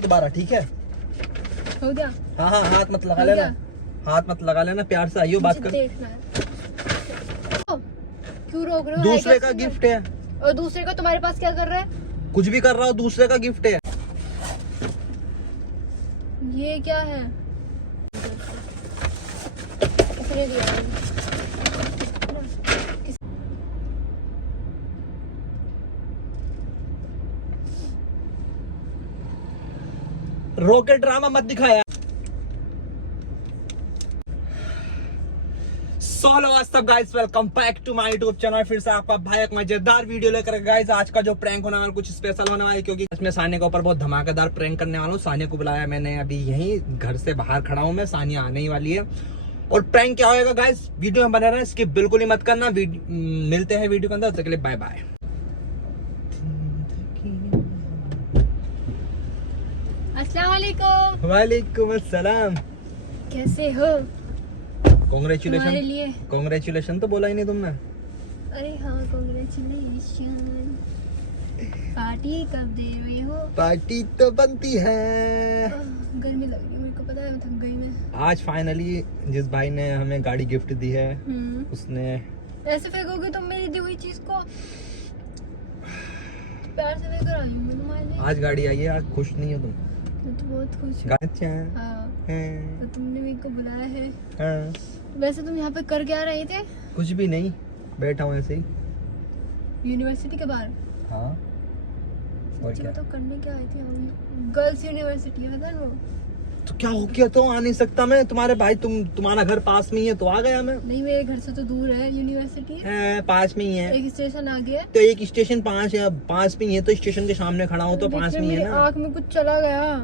दोबारा, ठीक है? हो गया? हाँ हाँ, हाथ मत लगा लेना, हाथ मत लगा लेना, प्यार से आइयो, बात कर। देखना है। क्यों रोक रहे हो? दूसरे का गिफ्ट है। और दूसरे का तुम्हारे पास क्या कर रहा है? कुछ भी कर रहा हो, दूसरे का गिफ्ट है। ये क्या है? किसने दिया है? रॉकेट ड्रामा मत दिखाया। Guys, welcome back to my YouTube channel. फिर से आपका भाई एक मजेदार वीडियो लेकर गाइस। आज का जो प्रैंक होने वाला कुछ स्पेशल होने वाला है, क्योंकि इसमें सानिया के ऊपर बहुत धमाकेदार प्रैंक करने वाला हूँ। सानिया को बुलाया मैंने, अभी यहीं घर से बाहर खड़ा हूँ मैं, सानिया आने ही वाली है। और प्रैंक क्या होगा गाइस, वीडियो में बने रहना, स्किप बिल्कुल ही मत करना। मिलते हैं वीडियो के अंदर, तब तक के लिए बाय बाय। अस्सलाम वालेकुम। वालेकुम अस्सलाम। कैसे हो? कांग्रेचुलेशन। कांग्रेचुलेशन तो बोला ही नहीं तुमने। अरे हाँ, कांग्रेचुलेशन। पार्टी कब दे रहे हो? पार्टी तो बनती है। गर्मी लग रही है, मेरे को पता है, मैं थक गई मैं। आज फाइनली जिस भाई ने हमें गाड़ी गिफ्ट दी है, उसने। ऐसे फेंकोगे तुम मेरी दी हुई चीज को? प्यार से लेकर आई हूँ मैं तुम्हारे लिए। आज गाड़ी आई है, आज खुश नहीं हो तुम? मैं तो बहुत खुश हूँ। अच्छा हाँ, है। तो तुमने मेरे को बुलाया है। हाँ। वैसे तुम यहाँ पे कर क्या रहे थे? कुछ भी नहीं, बैठा हूँ ऐसे ही। यूनिवर्सिटी के बाहर? हाँ। और क्या? तो करने क्या आए थे? गर्ल्स यूनिवर्सिटी है ना वो? तो क्या हो गया, तो आ नहीं सकता मैं? तुम्हारे भाई, तुम्हारा घर पास में ही है तो आ गया मैं। नहीं, मेरे घर से तो दूर है यूनिवर्सिटी। है, पास में ही है। एक स्टेशन आगे है। तो एक स्टेशन पास है, पास में ही है, तो स्टेशन के सामने खड़ा हूँ तो पास में ही है ना। आँख में कुछ चला गया।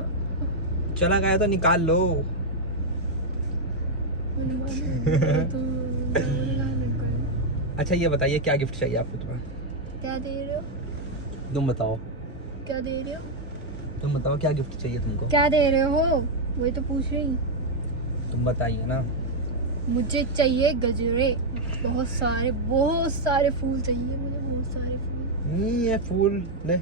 चला गया तो निकाल लो। अच्छा ये बताइए, क्या गिफ्ट चाहिए आपको? तुम्हें क्या दे रहे हो? तुम बताओ। क्या दे रहे हो? तुम बताओ, क्या गिफ्ट चाहिए तुमको? क्या दे रहे हो? वही तो पूछ रही। तुम बताइए ना। मुझे चाहिए गजरे, बहुत सारे फूल चाहिए मुझे, बहुत सारे फूल। ये फूल ले।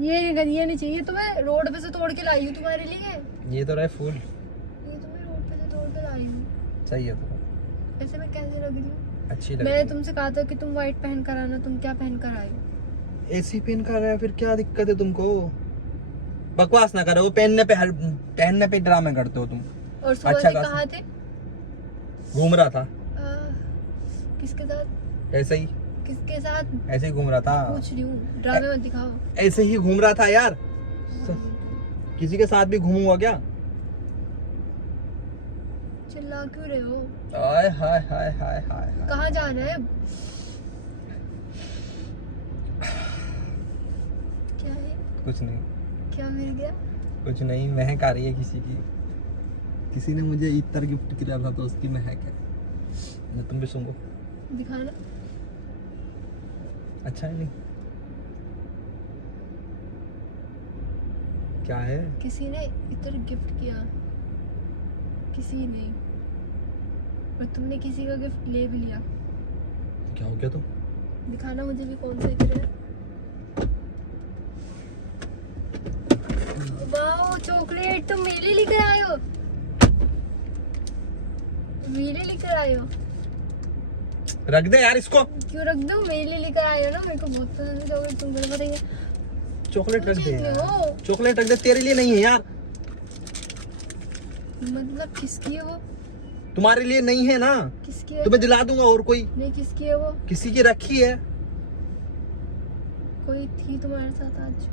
ये नहीं चाहिए तुम्हें, रोड पे से तोड़ के लाई हूँ तुम्हारे लिए। ये तो रहे फूल। ये तो मैं रोड पे से तोड़ के लाई हूँ। चाहिए तो। ऐसे मैं कैसे लग रही हूँ? अच्छी लग मैंने रही है। तुमसे कहा था कि तुम व्हाइट पहन कर आना, तुम क्या पहन कर आई हो? एसी पहन कर रहा है, फिर क्या दिक्कत है तुमको? बकवास ना करो, पहनने पे ड्रामे करते हो तुम। और सुबह अच्छा से कहाँ थे? घूम रहा था। किसके साथ? ऐसे ही। किसके साथ? ऐसे ही घूम रहा था। पूछ रही हूँ, ड्रामे मत दिखाओ। ऐसे ही घूम रहा था यार। किसी के साथ भी घूमूंगा क्या? चिल्ला क्यों रहे हो? हाय हाय हाय हाय हाय। कहाँ जाना है? क्या है? कुछ नहीं। क्या मिल गया? कुछ नहीं, महक आ रही है किसी की। किसी ने मुझे इत्र गिफ्ट किया था तो उसकी महक है। तुम भी सुनो। दिखाना। अच्छा है नहीं? क्या है? किसी ने इत्र गिफ्ट किया, किसी ने, और तुमने किसी का गिफ्ट ले भी लिया। क्या हो गया तुम? दिखाना मुझे भी कौन सा इत्र है। वाओ, चॉकलेट तुम मेरे लिए लेकर आए हो? मेरे लेकर आए हो? रख दे यार इसको। क्यों रख दो? मेरे लिए लेकर आए हो ना, मेरे को बहुत पसंद है चॉकलेट, तुमको बताइए। चॉकलेट रख दे यार। चॉकलेट रख दे, तेरे लिए नहीं है यार। मतलब किसकी है वो? तुम्हारे लिए नहीं है ना। किसकी है? तुम्हें दिला दूंगा। और कोई नहीं, किसकी है वो? किसी की रखी है। कोई थी तुम्हारे साथ आज?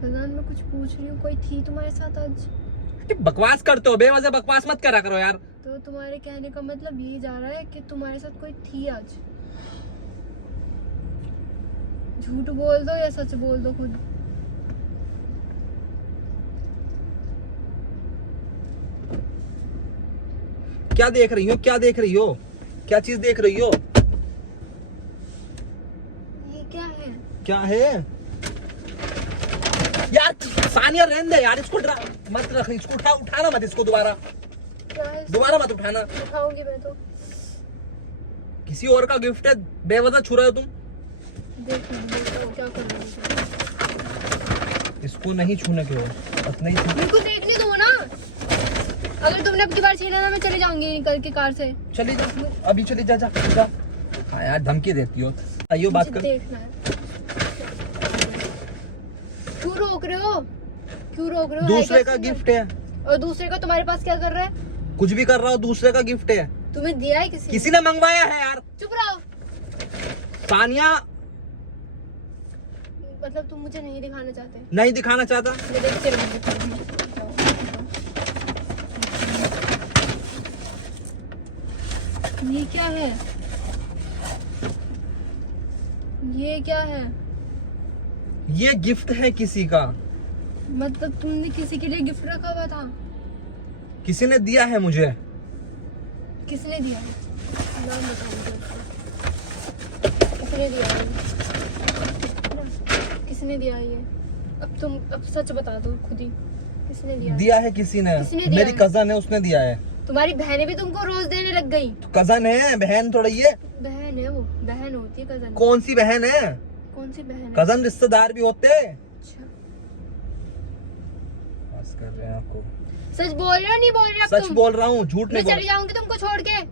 भगवान, मैं कुछ पूछ रही हूँ, कोई थी तुम्हारे साथ आज? बकवास करते हो, बेवजह बकवास मत करा करो यार। तो तुम्हारे कहने का मतलब ये जा रहा है कि तुम्हारे साथ कोई थी आज? झूठ बोल दो या सच बोल दो खुद। क्या देख रही हो? क्या देख रही हो? क्या चीज देख रही हो? ये क्या है? क्या है यार? सानिया रहने दे यार, इसको मत रख, इसको उठाना मत इसको दोबारा। दोबारा मत उठाना। उठाऊंगी मैं तो। किसी और का गिफ्ट है, बेवजह छू रहे हो तुम। देखो क्या कर रहे हो? इसको नहीं छूने के हो, बस नहीं छू। मेरे को देखने दो ना। अगर तुमने अब की बार छीना ना मैं चली जाऊंगी निकल के कार से। चली जा, अभी चली जा जा जा। हाँ यार धमकी देती हो। आइयो बात कर। देखना है। क्यों रोक रहे हो? क्यों रोक रहे हो? दूसरे का गिफ्ट है। और दूसरे का तुम्हारे पास क्या कर रहा है? कुछ भी कर रहा हो, दूसरे का गिफ्ट है। तुम्हें दिया है किसी ने मंगवाया है यार। चुप रहो। सानिया मतलब तुम मुझे नहीं दिखाना चाहते? नहीं दिखाना चाहता। मैं देख के रहूंगी। ये क्या है? ये क्या है? ये गिफ्ट है किसी का। मतलब तुमने किसी के लिए गिफ्ट रखा हुआ था? किसी ने दिया है मुझे। किसने दिया? नाम बताओ मुझे उसका। किसने दिया है? किसने दिया है ये? अब सच बता दो खुद ही। किसने दिया? दिया है किसी ने। किसने दिया मेरी है? कजन है, उसने दिया है। तुम्हारी बहनें भी तुमको रोज देने लग गई। तो कजन है, बहन थोड़ा। ये बहन है, वो बहन होती है कजन। कौन सी बहन है? कौन सी बहन है? कजन रिश्तेदार भी होते। अच्छा। बस कर रहे हैं आपको। सच बोल रहे हो नहीं बोल रहे? सच बोल रहा हूँ, झूठ मैं नहीं बोल। चली जाऊंगी तुमको छोड़ के।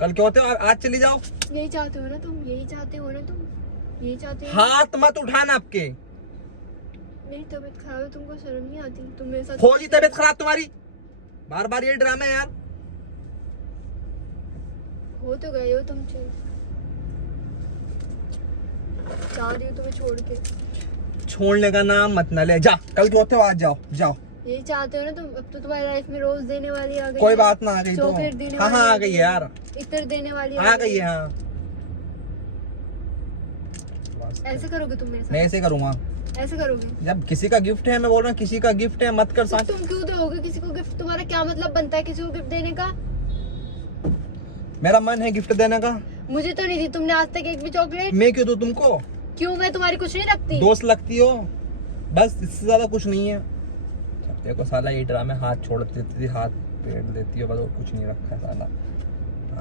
कल क्या होते हो, आज चली जाओ। यही चाहते हो ना तुम? यही चाहते हो ना तुम? यही चाहते हो? हाथ मत उठाना आपके। मेरी तबीयत खराब है, तुमको शर्म नहीं आती? तुम मेरे साथ होगी तबीयत खराब तुम्हारी? बार बार ये ड्रामा है यार। हो तो गए हो तुम। चाह रही हो तुम्हें छोड़ के। छोड़ने का नाम मत न ले। जा, कल क्या होते हो, आज जाओ जाओ। यही चाहते हो ना तुम? अब तो तुम्हारी लाइफ में रोज देने वाली आ गई कोई है। बात ना, आ गई तो चॉकलेट देने हाँ वाली हाँ आ गई है यार। इत्र देने वाली आ गई है हाँ। ऐसे करोगे तुम मेरे साथ? मैं ऐसे करूँगा। ऐसे करोगे? जब किसी का गिफ्ट है, मैं बोल रहा हूँ किसी का गिफ्ट है, मत कर तो साथ। तुम क्यों दोगे किसी को गिफ्ट? तुम्हारा क्या मतलब बनता है किसी को गिफ्ट देने का? मेरा मन है गिफ्ट देने का। मुझे तो नहीं दी तुमने आज तक एक भी चॉकलेट। मैं क्यों दूं तुमको? क्यों? मैं तुम्हारी कुछ नहीं रखती। दोस्त लगती हो बस, इससे ज्यादा कुछ नहीं है। देखो साला ये ड्रामे, हाथ छोड़ देती थी, हाथ पेड़ देती हो, बस और कुछ नहीं रखा है साला।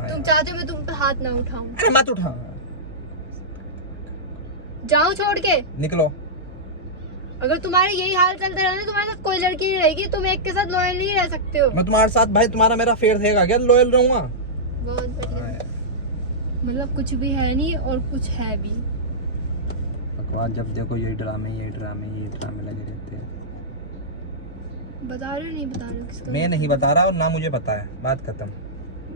तुम चाहते हो मैं तुम पे हाथ ना उठाऊं? अरे मत उठा। जाऊं छोड़ के? निकलो। अगर तुम्हारे यही हाल चलता रहा ना, तुम्हारे साथ कोई लड़की नहीं रहेगी। तुम एक के साथ लॉयल नहीं रह सकते हो। मैं तुम्हारे साथ भाई, तुम्हारा मेरा फेयर रहेगा क्या? लॉयल रहूंगा। बहुत बढ़िया। मतलब कुछ भी है नहीं और कुछ है भी। बकवास, जब देखो ये ड्रामे लगे रहते हैं। बता रहे हो नहीं बता रहे हो किसका? मैं नहीं बता रहा और ना मुझे पता है, बात खत्म।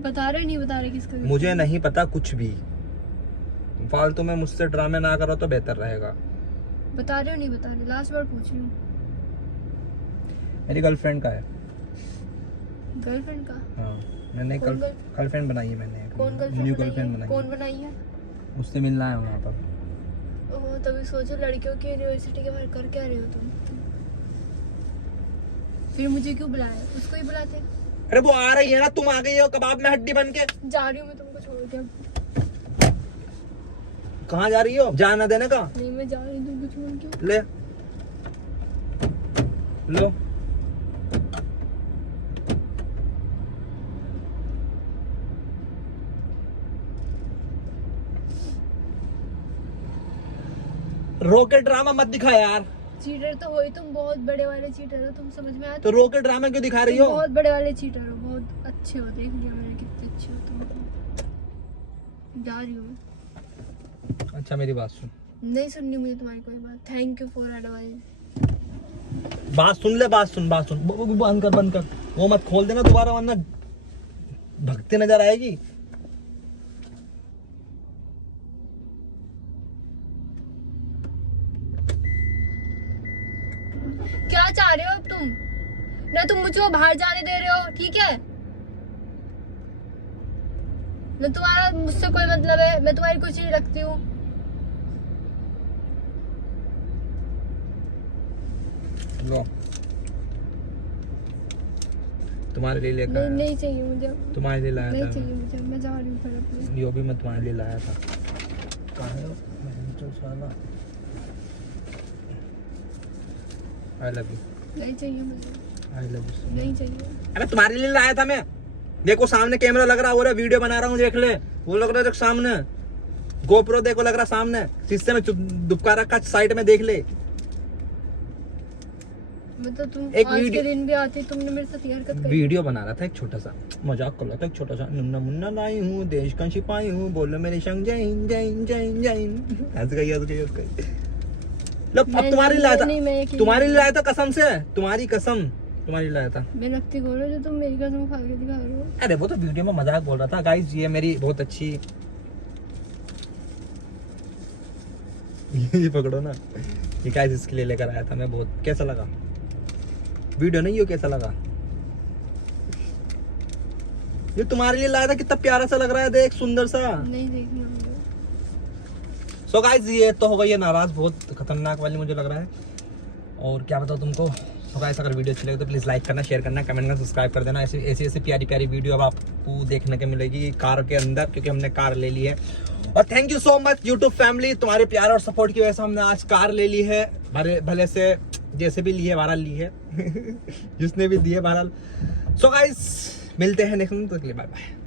बता रहे हो नहीं बता रहे किसका? मुझे नहीं पता कुछ भी। फालतू में मुझसे ड्रामे ना करो तो बेहतर रहेगा। बता रहे हो नहीं बता रहे? लास्ट बार पूछ रही हूँ। मेरी गर्लफ्रेंड का है। गर्लफ्रेंड का? हाँ, मैंने कौन गर्लफ्रेंड बनाई है मैंने। कौन न्यू गर्लफ्रेंड गर्लफ्रेंड बनाई है? बनाई कौन बनाई है? उससे मिलना है वहाँ पर। ओह, तभी सोचो लड़कियों की यूनिवर्सिटी के बाहर कर क्या रहे हो तुम? फिर मुझे क्यों बुलाया? उसको ही बुलाते। अरे वो आ रही है ना, तुम आ गई हो कबाब में हड्डी बन के। जा रही हूँ मैं तुमको छोड़ के। कहाँ जा रही हो? जाना देने का? नहीं मैं जा रही हूँ तुमको छोड़ के। ले लो। रोके ड्रामा मत दिखा यार। चीटर तो हो ही तुम, बहुत बड़े वाले चीटर हो तुम, समझ में आया? तो रोके ड्रामा क्यों दिखा रही तुम हो? बहुत बड़े वाले चीटर हो, बहुत अच्छे हो। देख लिया मैंने कितने अच्छे हो तुम। जा रही हूँ। अच्छा मेरी बात सुन। नहीं सुननी मुझे तुम्हारी कोई बात। Thank you for advice. बात सुन ले, बात सुन। बंद कर। वो मत खोल देना दोबारा, वरना भगती नजर आएगी। क्या चाह रहे हो अब तुम? ना तुम मुझको बाहर जाने दे रहे हो, ठीक है? ना तुम्हारा मुझसे कोई मतलब है, मैं तुम्हारी कुछ नहीं रखती हूँ। लो, तुम्हारे लिए लेकर नहीं, आया। नहीं चाहिए मुझे। तुम्हारे लिए लाया नहीं था। चाहिए मुझे, मैं जा रही हूँ फिर अपने। यो भी मैं तुम्हारे लिए लाया था। कहाँ है वो? साला आई लव यू। नहीं चाहिए मुझे। I love you. नहीं चाहिए। अरे तुम्हारे लिए लाया था मैं। देखो सामने कैमरा लग रहा, हो रहा वीडियो बना रहा हूँ, देख ले। वो लग रहा है देख सामने, गोप्रो देखो लग रहा सामने, शीशे में दुबका रखा साइड में, देख ले। मतलब तुम एक आज के वीडियो- दिन भी आती, तुमने मेरे साथ ये हरकत करी। वीडियो बना रहा था एक छोटा सा, मजाक कर रहा था, एक छोटा सा, मुन्ना मुन्ना लाई हूँ, देश का सिपाही हूँ, बोलो मेरे संग जय हिंद जय हिंद जय हिंद जय हिंद। ऐसे कही ऐसे कही। लो अब मैं तुम्हारी लाया था, नहीं, मैं यकीन तुम्हारी नहीं। लाया था कसम से, तुम्हारी कसम, तुम्हारी लाया था। मैं नकती बोल रहा हूँ जो तुम मेरी कसम खा के दिखा रहे हो। अरे वो तो वीडियो में मजाक बोल रहा था गाइस। ये मेरी बहुत अच्छी ये पकड़ो ना, ये गाइस इसके लिए लेकर आया था मैं। बहुत कैसा लगा वीडियो, नहीं हो कैसा लगा? ये तुम्हारे लिए लाया था, कितना प्यारा सा लग रहा है, देख सुंदर सा। नहीं देखना मुझे। सो गाइस ये तो हो गई है नाराज, बहुत खतरनाक वाली मुझे लग रहा है। और क्या बताऊँ तुमको। सो गाइस अगर वीडियो अच्छी लगे तो प्लीज़ लाइक करना, शेयर करना, कमेंट करना, सब्सक्राइब कर देना। ऐसी ऐसी ऐसी प्यारी प्यारी वीडियो अब आपको देखने को मिलेगी कार के अंदर, क्योंकि हमने कार ले ली है। और thank you so much YouTube family, तुम्हारे प्यार और सपोर्ट की वजह से हमने आज कार ले ली है। भले से जैसे भी ली है, बहरहाल ली है जिसने भी दी है बहरहाल। सो गाइस मिलते हैं नेक्स्ट, तक के लिए बाय बाय।